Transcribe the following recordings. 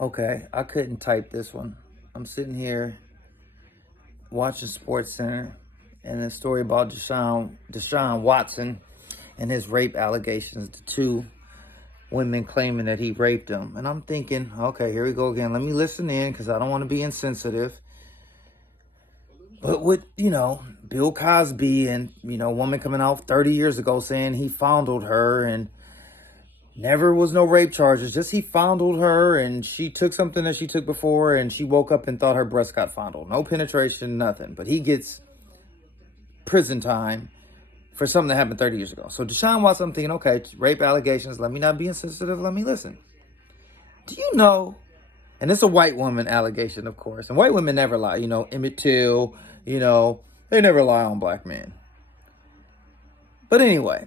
Okay, I couldn't type this one. I'm sitting here watching Sports Center and a story about Deshaun Watson and his rape allegations. The two women claiming that he raped them. And I'm thinking, okay, here we go again. Let me listen in because I don't want to be insensitive. But with, Bill Cosby and, woman coming out 30 years ago saying he fondled her and never was no rape charges. Just he fondled her and she took something that she took before and she woke up and thought her breast got fondled. No penetration, nothing. But he gets prison time for something that happened 30 years ago. So Deshaun Watson, I'm thinking, okay, rape allegations. Let me not be insensitive. Let me listen. Do you know, and it's a white woman allegation, of course. And white women never lie. Emmett Till, they never lie on black men. But anyway,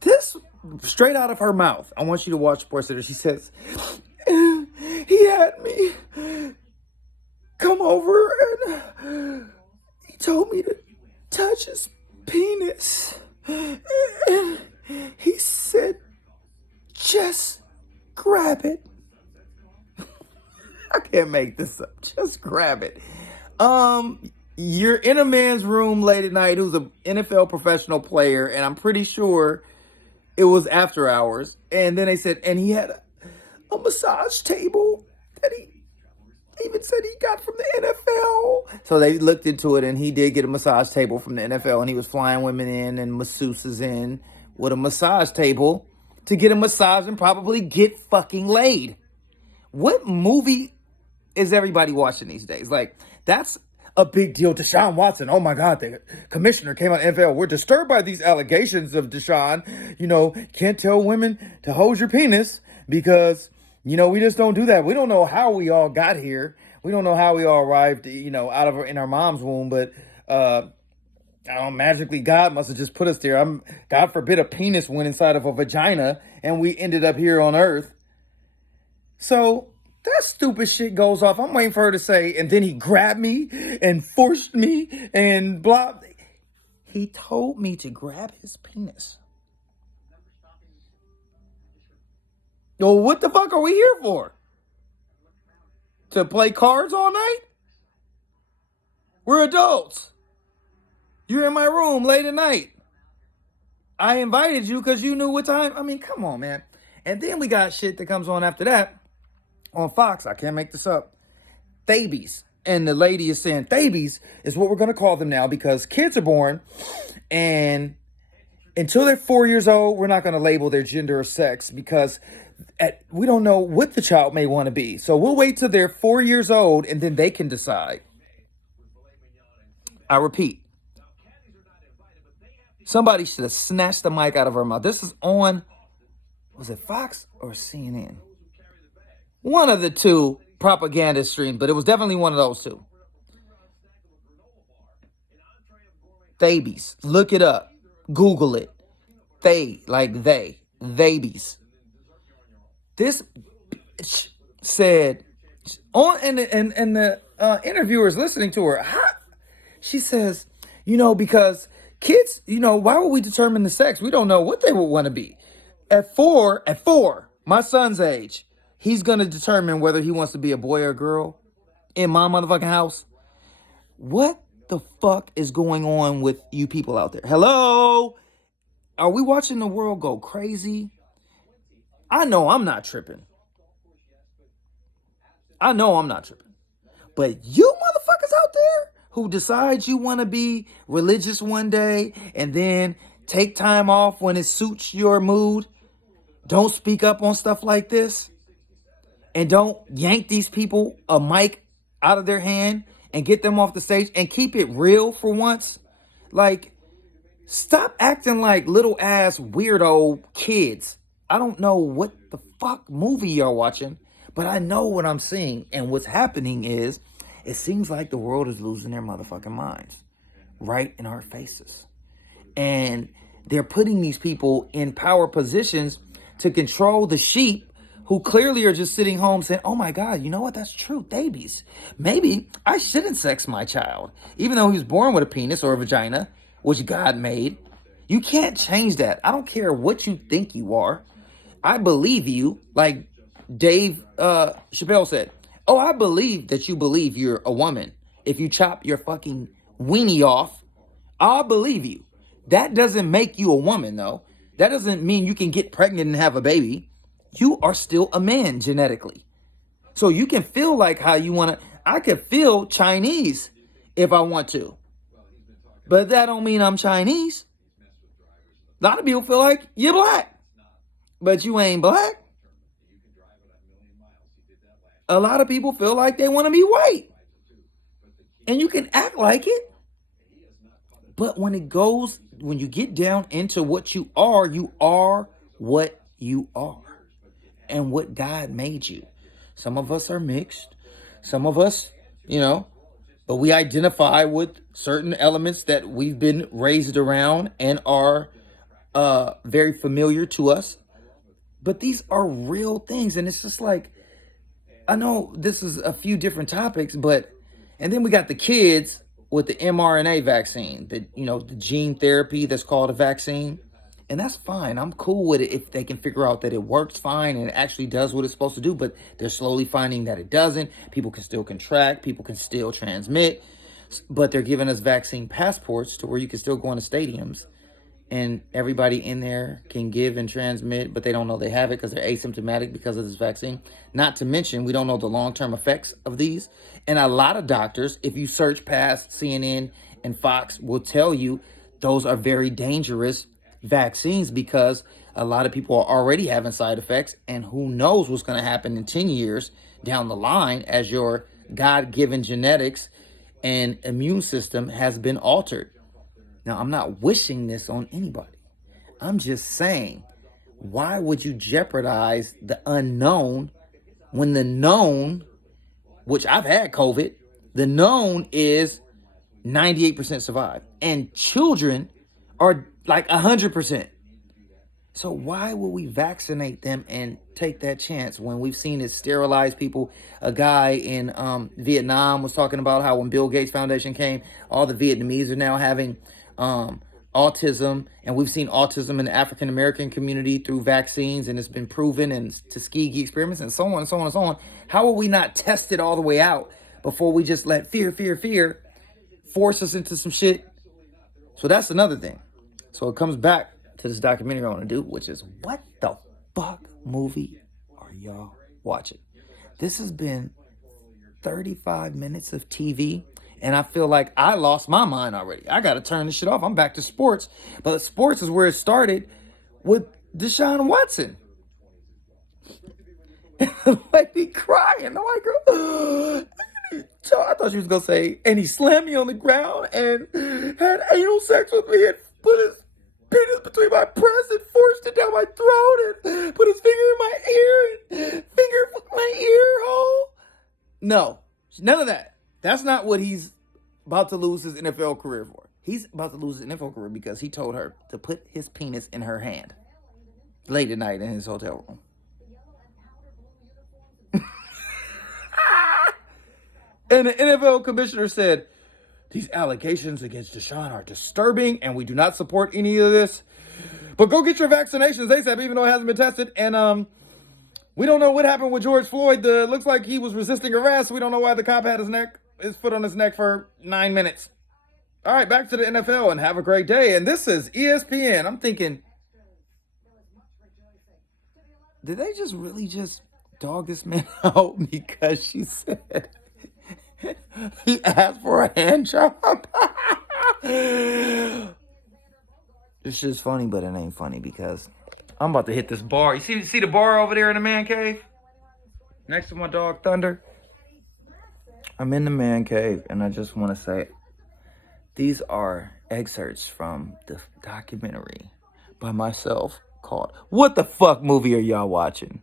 this straight out of her mouth. I want you to watch Sports Center. She says, he had me come over and he told me to touch his penis. And he said, just grab it. I can't make this up. Just grab it. You're in a man's room late at night who's an NFL professional player, and I'm pretty sure it was after hours. And then they said, and he had a massage table that he even said he got from the NFL. So they looked into it, and he did get a massage table from the NFL, and he was flying women in and masseuses in with a massage table to get a massage and probably get fucking laid. What movie is everybody watching these days? Like, that's a big deal. Deshaun Watson. Oh my God, the commissioner came out of NFL. We're disturbed by these allegations of Deshaun. Can't tell women to hold your penis because, we just don't do that. We don't know how we all got here. We don't know how we all arrived, in our mom's womb, but, I don't know, magically God must have just put us there. God forbid a penis went inside of a vagina and we ended up here on earth. So that stupid shit goes off. I'm waiting for her to say, and then he grabbed me and forced me and blah. He told me to grab his penis. Well, what the fuck are we here for? To play cards all night? We're adults. You're in my room late at night. I invited you because you knew what time. I mean, come on, man. And then we got shit that comes on after that. On Fox, I can't make this up. Babies. And the lady is saying babies is what we're going to call them now because kids are born and until they're 4 years old, we're not going to label their gender or sex because we don't know what the child may want to be. So we'll wait till they're 4 years old and then they can decide. I repeat. Somebody should have snatched the mic out of her mouth. This is on, was it Fox or CNN? One of the two propaganda streams, but it was definitely one of those two. Babies. Look it up. Google it. Babies. This bitch said, and the interviewer's listening to her. She says, because kids, why would we determine the sex? We don't know what they would want to be. At four, my son's age, he's going to determine whether he wants to be a boy or a girl in my motherfucking house. What the fuck is going on with you people out there? Hello? Are we watching the world go crazy? I know I'm not tripping. But you motherfuckers out there who decide you want to be religious one day and then take time off when it suits your mood, don't speak up on stuff like this. And don't yank these people a mic out of their hand and get them off the stage and keep it real for once. Like, stop acting like little ass weirdo kids. I don't know what the fuck movie you're watching, but I know what I'm seeing. And what's happening is it seems like the world is losing their motherfucking minds right in our faces. And they're putting these people in power positions to control the sheep who clearly are just sitting home saying, oh my God, you know what? That's true. Babies. Maybe I shouldn't sex my child, even though he was born with a penis or a vagina, which God made. You can't change that. I don't care what you think you are. I believe you. Like Dave Chappelle said, "Oh, I believe that you believe you're a woman. If you chop your fucking weenie off, I'll believe you. That doesn't make you a woman, though. That doesn't mean you can get pregnant and have a baby. You are still a man genetically. So you can feel like how you want to. I could feel Chinese if I want to. But that don't mean I'm Chinese. A lot of people feel like you're black, but you ain't black. A lot of people feel like they want to be white. And you can act like it. But when you get down into what you are what you are and what God made you. Some of us are mixed. Some of us, but we identify with certain elements that we've been raised around and are very familiar to us. But these are real things. And it's just like, I know this is a few different topics, and then we got the kids with the mRNA vaccine, the gene therapy that's called a vaccine. And that's fine. I'm cool with it if they can figure out that it works fine and it actually does what it's supposed to do. But they're slowly finding that it doesn't. People can still contract. People can still transmit. But they're giving us vaccine passports to where you can still go into stadiums and everybody in there can give and transmit, but they don't know they have it because they're asymptomatic because of this vaccine. Not to mention, we don't know the long-term effects of these. And a lot of doctors, if you search past CNN and Fox, will tell you those are very dangerous vaccines because a lot of people are already having side effects, and who knows what's going to happen in 10 years down the line as your God-given genetics and immune system has been altered. Now, I'm not wishing this on anybody. I'm just saying, why would you jeopardize the unknown when the known, which I've had COVID, the known is 98% survive. And children are like 100%. So why would we vaccinate them and take that chance when we've seen it sterilize people? A guy in Vietnam was talking about how when Bill Gates Foundation came, all the Vietnamese are now having autism, and we've seen autism in the African American community through vaccines, and it's been proven in Tuskegee experiments and so on and so on and so on. How will we not test it all the way out before we just let fear force us into some shit? So that's another thing. So it comes back to this documentary I want to do, which is, what the fuck movie are y'all watching? This has been 35 minutes of TV. And I feel like I lost my mind already. I got to turn this shit off. I'm back to sports. But sports is where it started with Deshaun Watson. Like, he crying. I'm like, oh. So I thought she was going to say, and he slammed me on the ground and had anal sex with me and put his penis between my breasts and forced it down my throat and put his finger in my ear and finger my ear hole. No, none of that. That's not what he's about to lose his NFL career for. He's about to lose his NFL career because he told her to put his penis in her hand late at night in his hotel room. And the NFL commissioner said, these allegations against Deshaun are disturbing and we do not support any of this. But go get your vaccinations ASAP, even though it hasn't been tested. And we don't know what happened with George Floyd. Looks like he was resisting arrest. We don't know why the cop had his foot on his neck for 9 minutes. All right, back to the NFL and have a great day. And this is ESPN. I'm thinking, did they really just dog this man out because she said he asked for a hand job? This shit's funny, but it ain't funny because I'm about to hit this bar. You see the bar over there in the man cave? Next to my dog Thunder? I'm in the man cave, and I just want to say, these are excerpts from the documentary by myself called, What the Fuck Movie Are Y'all Watching?